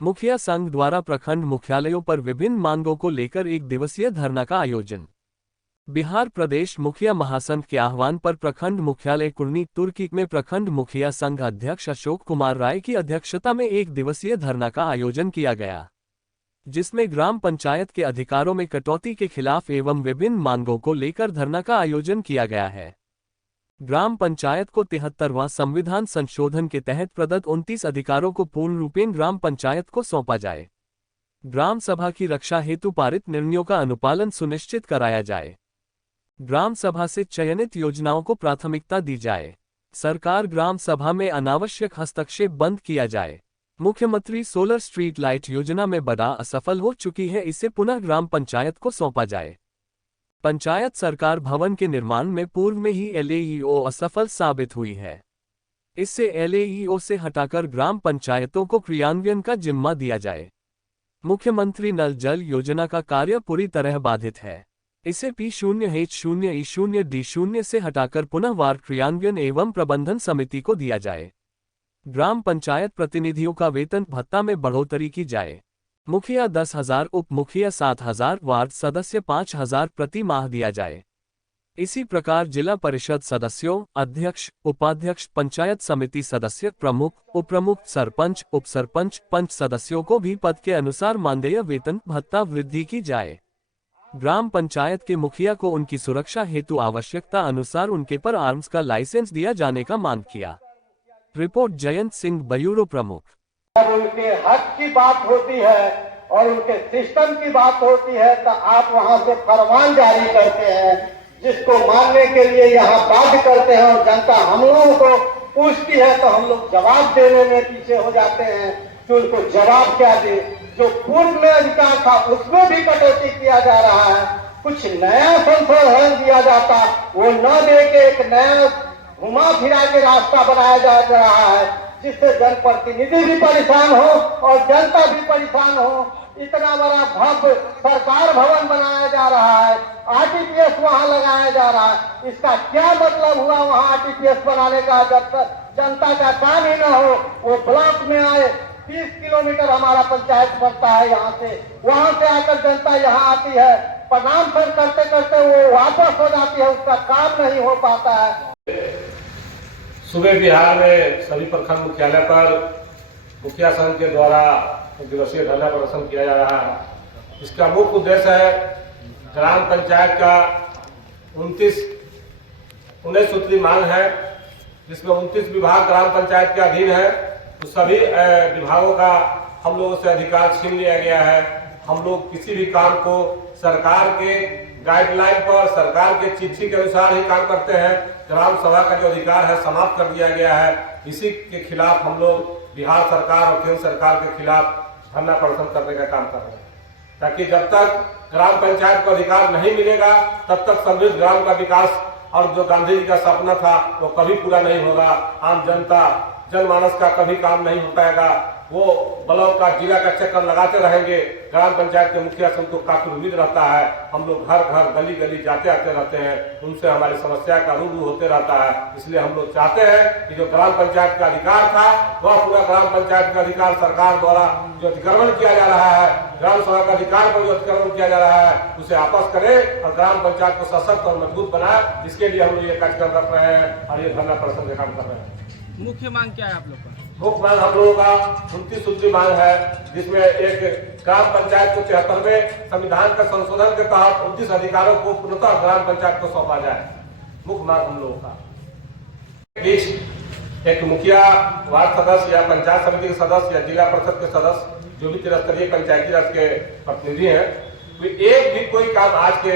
मुखिया संघ द्वारा प्रखंड मुख्यालयों पर विभिन्न मांगों को लेकर एक दिवसीय धरना का आयोजन। बिहार प्रदेश मुखिया महासंघ के आह्वान पर प्रखंड मुख्यालय कुर्नी तुर्की में प्रखंड मुखिया संघ अध्यक्ष अशोक कुमार राय की अध्यक्षता में एक दिवसीय धरना का आयोजन किया गया, जिसमें ग्राम पंचायत के अधिकारों में कटौती के खिलाफ एवं विभिन्न मांगों को लेकर धरना का आयोजन किया गया है। ग्राम पंचायत को 73वां संविधान संशोधन के तहत प्रदत्त 29 अधिकारों को पूर्ण रूपेण ग्राम पंचायत को सौंपा जाए। ग्राम सभा की रक्षा हेतु पारित निर्णयों का अनुपालन सुनिश्चित कराया जाए। ग्राम सभा से चयनित योजनाओं को प्राथमिकता दी जाए। सरकार ग्राम सभा में अनावश्यक हस्तक्षेप बंद किया जाए। मुख्यमंत्री सोलर स्ट्रीट लाइट योजना में बड़ा असफल हो चुकी है, इसे पुनः ग्राम पंचायत को सौंपा जाए। पंचायत सरकार भवन के निर्माण में पूर्व में ही एलएईओ असफल साबित हुई है, इससे एलएईओ से हटाकर ग्राम पंचायतों को क्रियान्वयन का जिम्मा दिया जाए। मुख्यमंत्री नल जल योजना का कार्य पूरी तरह बाधित है, इसे P0H0E0D0 से हटाकर पुनः वार्ड क्रियान्वयन एवं प्रबंधन समिति को दिया जाए। ग्राम पंचायत प्रतिनिधियों का वेतन भत्ता में बढ़ोतरी की जाए। मुखिया 10,000, उप मुखिया 7,000, वार्ड सदस्य 5,000 प्रति माह दिया जाए। इसी प्रकार जिला परिषद सदस्यों, अध्यक्ष, उपाध्यक्ष, पंचायत समिति सदस्य, प्रमुख, उपप्रमुख, सरपंच, उप सरपंच, पंच सदस्यों को भी पद के अनुसार मानदेय वेतन भत्ता वृद्धि की जाए। ग्राम पंचायत के मुखिया को उनकी सुरक्षा हेतु आवश्यकता अनुसार उनके पर आर्म्स का लाइसेंस दिया जाने का मांग किया। रिपोर्ट जयंत सिंह, ब्यूरो प्रमुख। जब उनके हक की बात होती है और उनके सिस्टम की बात होती है तो आप वहां से फरमान जारी करते हैं, जिसको मानने के लिए यहाँ बाध्य करते हैं, और जनता हम लोगों को पूछती है तो हम लोग जवाब देने में पीछे हो जाते हैं कि उनको जवाब क्या दे। जो पूर्व में अधिकार था उसमें भी कटौती किया जा रहा है, कुछ नया संशोधन दिया जाता वो न दे के एक नया घुमा फिरा के रास्ता बनाया जा रहा है, जिससे जनप्रतिनिधि भी परेशान हो और जनता भी परेशान हो। इतना बड़ा भव्य सरकार भवन बनाया जा रहा है, आरटीपीएस वहां लगाया जा रहा है, इसका क्या मतलब हुआ वहां आरटीपीएस बनाने का, जब तक जनता का काम ही न हो। वो ब्लॉक में आए, 30 किलोमीटर हमारा पंचायत पड़ता है यहाँ से, वहां से आकर जनता यहाँ आती है, प्रणाम सर करते करते वो वापस हो जाती है, उसका काम नहीं हो पाता है। सुबह बिहार में सभी प्रखंड मुख्यालय पर मुखिया संघ के द्वारा दिवसीय धरना प्रदर्शन किया जा रहा है। इसका मुख्य उद्देश्य है ग्राम पंचायत का 19 सूत्री मांग है, जिसमें 29 विभाग ग्राम पंचायत के अधीन है। तो सभी विभागों का हम लोगों से अधिकार छीन लिया गया है। हम लोग किसी भी काम को सरकार के गाइडलाइन पर, सरकार के चिट्ठी के अनुसार ही काम करते हैं। ग्राम सभा का जो अधिकार है समाप्त कर दिया गया है। इसी के खिलाफ हम लोग बिहार सरकार और केंद्र सरकार के खिलाफ धरना प्रदर्शन करने का काम कर रहे हैं, ताकि जब तक ग्राम पंचायत को अधिकार नहीं मिलेगा तब तक समृद्ध ग्राम का विकास और जो गांधी जी का सपना था वो कभी पूरा नहीं होगा। आम जनता, जनमानस का कभी काम नहीं हो पाएगा। वो ब्लॉक का, जिला का चक्कर लगाते रहेंगे। ग्राम पंचायत के मुखिया से उनको काफी उम्मीद रहता है। हम लोग घर घर, गली गली जाते आते रहते हैं, उनसे हमारी समस्या का रूबरू होते रहता है। इसलिए हम लोग चाहते हैं कि जो ग्राम पंचायत का अधिकार था वह पूरा ग्राम पंचायत का अधिकार सरकार द्वारा जो अतिक्रमण किया जा रहा है, ग्राम सभा का अधिकार पर जो अतिक्रमण किया जा रहा है, उसे वापस करे और ग्राम पंचायत को सशक्त और मजबूत बनाए। इसके लिए हम लोग ये कार्यक्रम रख रहे हैं और ये धरना प्रदर्शन का काम कर रहे हैं। मुख्य मांग क्या है आप लोग का? मुख्य मांग हम लोगों का 29 सूत्री मांग है, जिसमें एक ग्राम पंचायत को 73वें संविधान के संशोधन के तहत 29 अधिकारों को पुनः ग्राम पंचायत को सौंपा जाए। मुख्य मांग हम लोगों का एक मुखिया, वार्ड सदस्य या पंचायत समिति के सदस्य या जिला परिषद के सदस्य, जो भी त्रिस्तरीय पंचायती राज के प्रतिनिधि हैं, वे एक भी कोई काम आज के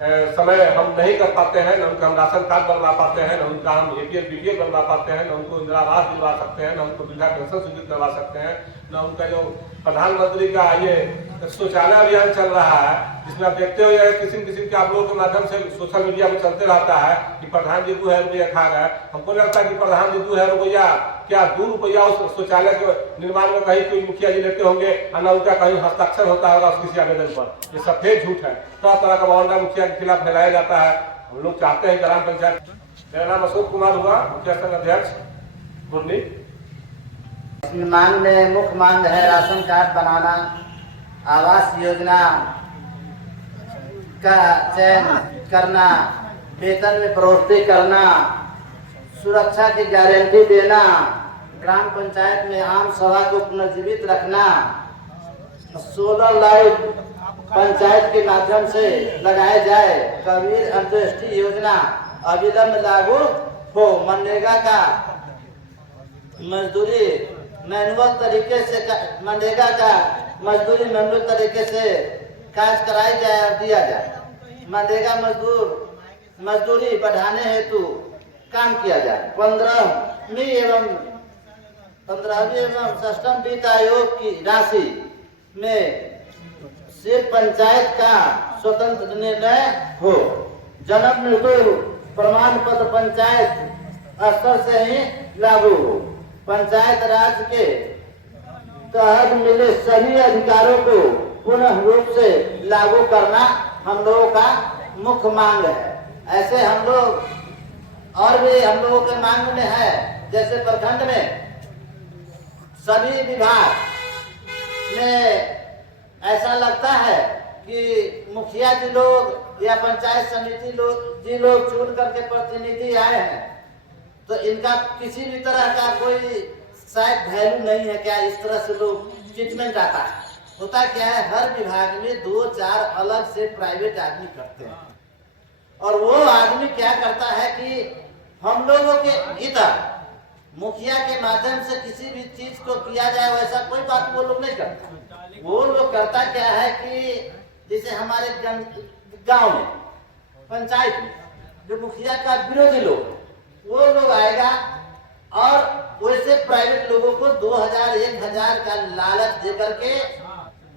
समय हम नहीं कर पाते हैं। न उनका हम राशन कार्ड बनवा पाते हैं, न उनका हम एपीएल बीपीएल बनवा पाते हैं, न उनको इंदिरा आवास दिलवा सकते हैं, न उनको वृद्धा पेंशन स्वीकृत करवा सकते हैं, न उनका जो प्रधानमंत्री का ये शौचालय अभियान चल रहा है, जिसमें आप देखते हो किसी किसी के आप लोगों के माध्यम से सोशल मीडिया में चलते रहता है कि प्रधान जी 2 रुपया खा गए। हमको लगता है कि प्रधान जी 2 रुपया क्या 2 रुपया उस शौचालय के निर्माण में कहीं कोई मुखिया जी लेते होंगे, और न उनका कहीं हस्ताक्षर होता होगा उस किसी आवेदन पर। ये सफेद झूठ है, तरह तरह का बहाना मुखिया के खिलाफ फैलाया जाता है। हम लोग चाहते हैं ग्राम पंचायत। मेरा नाम अशोक कुमार हुआ, मुखिया संघ अध्यक्ष कुर्नी। इसमें मांग में मुख्य मांग है राशन कार्ड बनाना, आवास योजना का चयन करना, वेतन में बढ़ोतरी करना, सुरक्षा की गारंटी देना, ग्राम पंचायत में आम सभा को पुनर्जीवित रखना, सोलर लाइट पंचायत के माध्यम से लगाए जाए, कबीर अंत्येष्टि योजना अविलंब लागू हो, मनरेगा का मजदूरी मैनुअल तरीके से मनरेगा का मजदूरी मैनुअल तरीके से कार्य कराई जाए और दिया जाए, मनरेगा मजदूरी बढ़ाने हेतु काम किया जाए, 15वीं एवं 6वीं वित्त आयोग की राशि में सिर्फ पंचायत का स्वतंत्र निर्णय हो, जन्म मृत्यु प्रमाण पत्र पंचायत स्तर से ही लागू हो, पंचायत राज के तहत मिले सभी अधिकारों को पुनः रूप से लागू करना हम लोगों का मुख्य मांग है। ऐसे हम लोग और भी हम लोगों के मांग में है, जैसे प्रखंड में सभी विभाग में ऐसा लगता है कि मुखिया जी लोग या पंचायत समिति लोग चुन करके प्रतिनिधि आए हैं, तो इनका किसी भी तरह का कोई शायद वैल्यू नहीं है क्या, इस तरह से लोग ट्रीटमेंट आता है। होता क्या है, हर विभाग में 2-4 अलग से प्राइवेट आदमी करते हैं, और वो आदमी क्या करता है कि हम लोगों के भीतर मुखिया के माध्यम से किसी भी चीज को किया जाए वैसा कोई बात वो लोग नहीं करते। वो लोग करता क्या है कि जैसे हमारे गांव में पंचायत में जो मुखिया का विरोधी लोग वो लोग आएगा और वैसे प्राइवेट लोगों को 2000-1000 का लालच दे करके,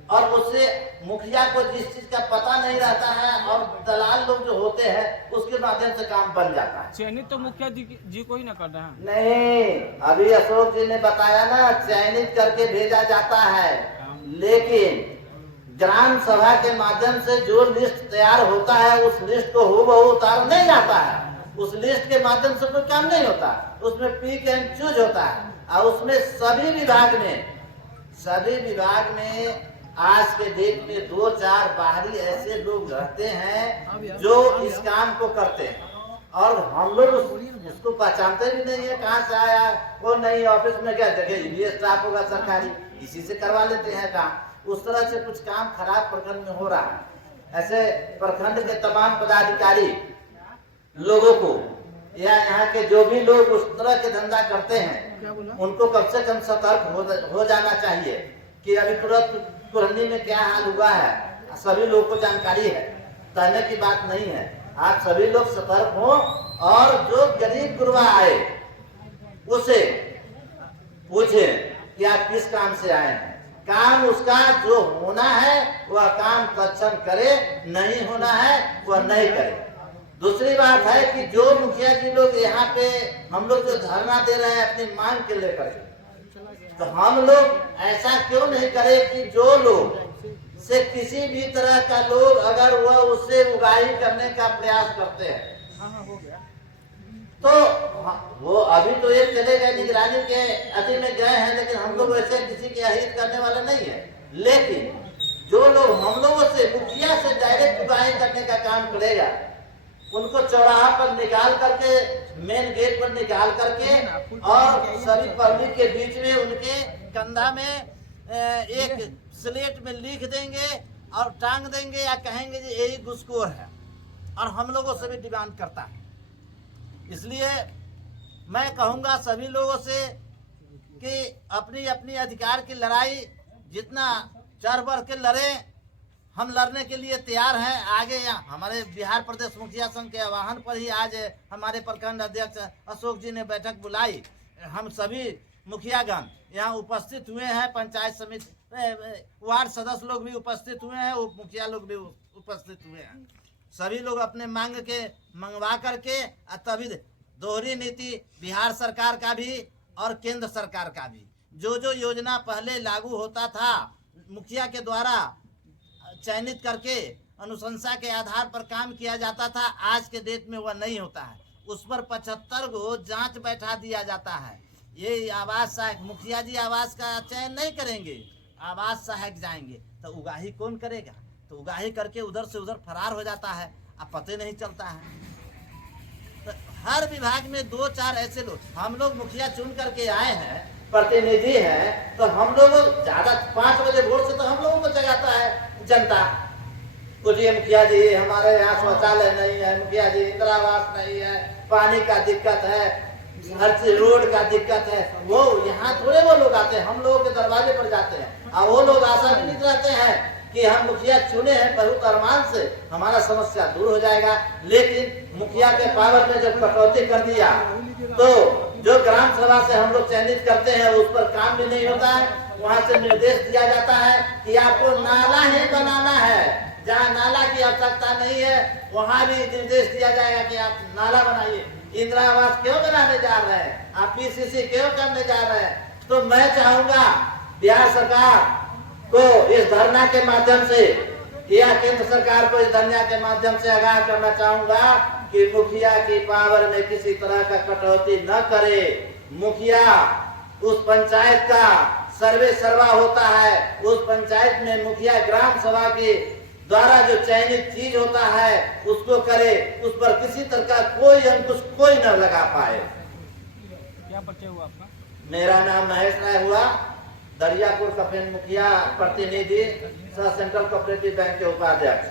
और उससे मुखिया को जिस चीज का पता नहीं रहता है और दलाल लोग जो होते हैं उसके माध्यम से काम बन जाता है। चयनित तो मुखिया जी को ही ना कर रहे हैं। नहीं, अभी अशोक जी ने बताया ना, चयनित करके भेजा जाता है, लेकिन ग्राम सभा के माध्यम से जो लिस्ट तैयार होता है उस लिस्ट को हूबहू उतार नहीं जाता है। उस लिस्ट के माध्यम से कोई काम नहीं होता, उसमें पिक एंड चूज होता है, और उसमें सभी विभाग में आज के डेट में 2-4 बाहरी ऐसे लोग रहते हैं जो इस काम को करते हैं, और हम लोग उसको पहचानते भी नहीं है कहाँ से आया, वो नहीं ऑफिस में क्या जगह ये स्टाफ होगा सरकारी, इसी से करवा लेते हैं काम। उस तरह से कुछ काम खराब प्रखंड में हो रहा है। ऐसे प्रखंड के तमाम पदाधिकारी लोगों को या यहाँ के जो भी लोग उस तरह के धंधा करते हैं उनको कम से कम सतर्क हो जाना चाहिए कि अभी तुरंत पुरनी में क्या हाल हुआ है, सभी लोग को जानकारी है, कहने की बात नहीं है। आप सभी लोग सतर्क हो, और जो गरीब गुरबा आए उसे पूछे कि आप किस काम से आए हैं, काम उसका जो होना है वह काम तत्क्षण करे, नहीं होना है वह नहीं करे। दूसरी बात है कि जो मुखिया जी लोग यहाँ पे हम लोग जो धरना दे रहे हैं अपनी मांग के लेकर, तो हम लोग ऐसा क्यों नहीं करें कि जो लोग से किसी भी तरह का लोग अगर वह उससे उगाही करने का प्रयास करते हैं तो वो अभी तो एक चले गए निगरानी के अति में गए हैं, लेकिन हम लोग वैसे किसी के अहित करने वाला नहीं है। लेकिन जो लोग हम लोगों से मुखिया से डायरेक्ट उगाही करने का काम करेगा, उनको चौराहा पर निकाल करके, मेन गेट पर निकाल करके, और सभी पब्लिक के बीच में उनके कंधा में एक स्लेट में लिख देंगे और टांग देंगे, या कहेंगे जी यही घुसखोर है, और हम लोगों से भी डिमांड करता है। इसलिए मैं कहूंगा सभी लोगों से कि अपनी अपनी अधिकार की लड़ाई जितना चढ़ बढ़ के लड़ें, हम लड़ने के लिए तैयार हैं। आगे हमारे बिहार प्रदेश मुखिया संघ के आह्वान पर ही आज हमारे प्रखंड अध्यक्ष अशोक जी ने बैठक बुलाई। हम सभी मुखियागण यहाँ उपस्थित हुए हैं, पंचायत समिति वार्ड सदस्य लोग भी उपस्थित हुए हैं, उप मुखिया लोग भी उपस्थित हुए हैं। सभी लोग अपने मांग के मंगवा करके, तभी दोहरी नीति बिहार सरकार का भी और केंद्र सरकार का भी, जो योजना पहले लागू होता था मुखिया के द्वारा चयनित करके अनुशंसा के आधार पर काम किया जाता था, आज के डेट में वह नहीं होता है। उस पर 75 को जांच बैठा दिया जाता है ये आवास सहायक मुखिया जी आवास का चयन नहीं करेंगे, आवास सहायक जाएंगे, तो उगाही कौन करेगा? तो उगाही करके उधर से उधर फरार हो जाता है, अब पते नहीं चलता है। तो हर विभाग में 2-4 ऐसे लोग, हम लोग मुखिया चुन करके आए हैं, प्रतिनिधि हैं, तो हम लोग ज्यादा 5 बजे भोर से तो हम लोगों को जगाता है जनता। बोलिए मुखिया जी हमारे यहाँ शौचालय नहीं है, मुखिया जी इंदिरा आवास नहीं है, पानी का दिक्कत है, हर चीज रोड का दिक्कत है। वो यहाँ थोड़े वो लोग आते हैं, हम लोगों के दरवाजे पर जाते हैं, और वो लोग आशा भी नहीं रहते हैं कि हम मुखिया चुने हैं, बहुत अरमान से हमारा समस्या दूर हो जाएगा। लेकिन मुखिया के पावर में जब कटौती कर दिया, तो जो ग्राम सभा से हम लोग चयनित करते हैं उस पर काम भी नहीं होता है। वहाँ से निर्देश दिया जाता है कि आपको नाला ही बनाना है, जहाँ नाला की आवश्यकता नहीं है वहाँ भी निर्देश दिया जाएगा कि आप नाला बनाइए। इंदिरा आवास क्यों बनाने जा रहे हैं, आप पीसीसी क्यों करने जा रहे हैं? तो मैं चाहूंगा बिहार सरकार को इस धरना के माध्यम से या केंद्र सरकार को इस धरना के माध्यम से आगाह करना चाहूंगा कि मुखिया की पावर में किसी तरह का कटौती न करे। मुखिया उस पंचायत का सर्वे सर्वा होता है, उस पंचायत में मुखिया ग्राम सभा के द्वारा जो चयनित चीज होता है उसको करे, उस पर किसी तरह का कोई अंकुश कोई न लगा पाए। क्या परिचय हुआ आपका? मेरा नाम महेश राय हुआ, दरियापुर कफेन मुखिया प्रतिनिधि, सह सेंट्रल कोऑपरेटिव बैंक के उपाध्यक्ष।